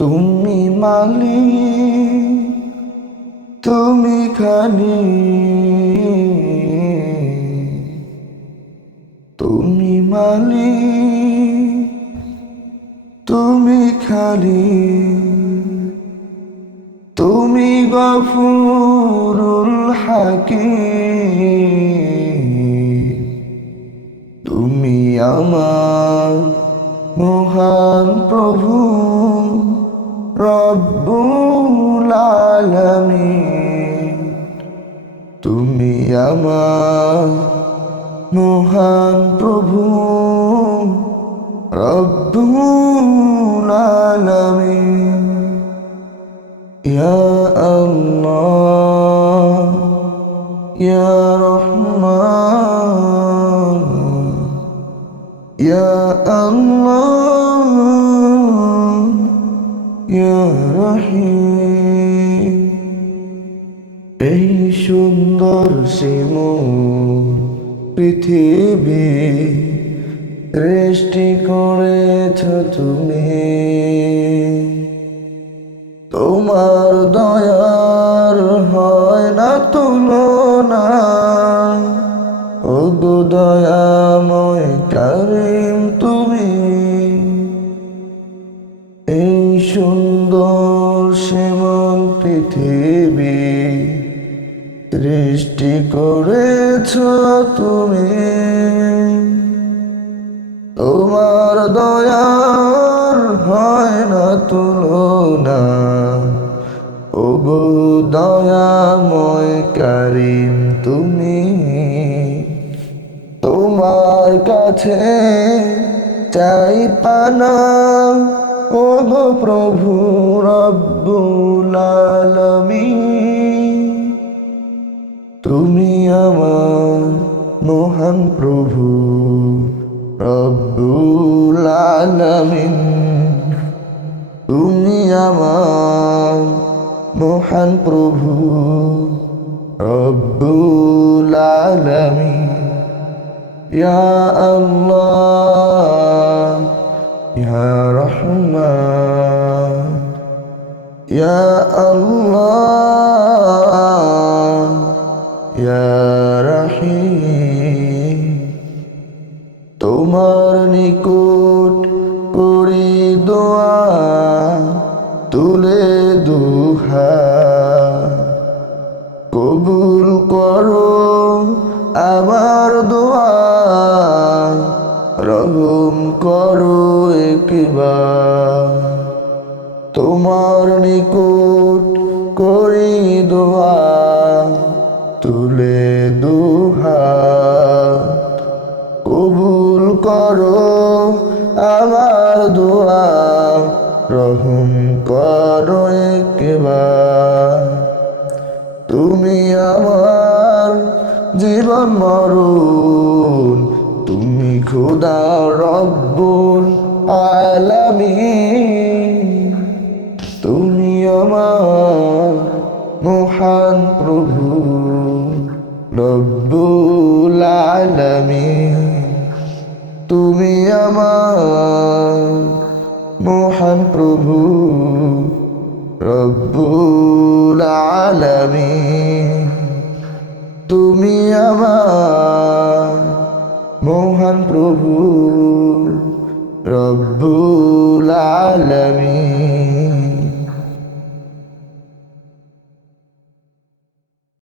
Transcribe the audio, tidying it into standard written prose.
তুমি মালিক, তুমি খালি, তুমি মালিক, তুমি খালি, তুমি গফুরুল হাকিম। তুমি আমার মহান প্রভু রব্বুল আলামিন। তুমি আমার মহান প্রভু রব্বুল আলামিন। ইয়া আল্লাহ, ইয়া রহমান, ইয়া আল্লাহ, ইয়া রহিম। এই সুন্দর শিমুল পৃথিবী সৃষ্টি করেছ তুমি। তোমার দয়ার হয় না তুলনা, ওগো দয়াময় কারীম তুমি। এই সুন্দর শ্যামল পৃথিবী সৃষ্টি করেছ তুমি। তোমার দয়ার হয় না তুলনা, ওগো দয়াময় কারীম তুমি। তোমার কাছে চাই পানা, ওগো প্রভু রব্বুল আলামিন। তুমি আমার মহান প্রভু রব্বুল আলামিন। তুমি আমার মহান প্রভু রব্বুল আলামিন। ইয়া আল্লাহ, ইয়া রহমান, ইয়া আল্লাহ, ইয়া রহিম। তোমার নিকট করি দোয়া, তুলে দুহাত, কবুল করো আমার দোয়া, রহম করো একবার। তোমার নিকট করি দোয়া, তুলে দুহাত, কবুল করো আমার দোয়া, রহম করো একবার। তুমি আমার জীবন মরণ, তুমি খোদা রব্বুল আলামিন। তুমি আমার মহান প্রভু রব্বুল আলামিন। তুমি আমার মহান প্রভু রব্বুল আলামিন। তুমি আমার মহান প্রভু রব্বুল আলামিন।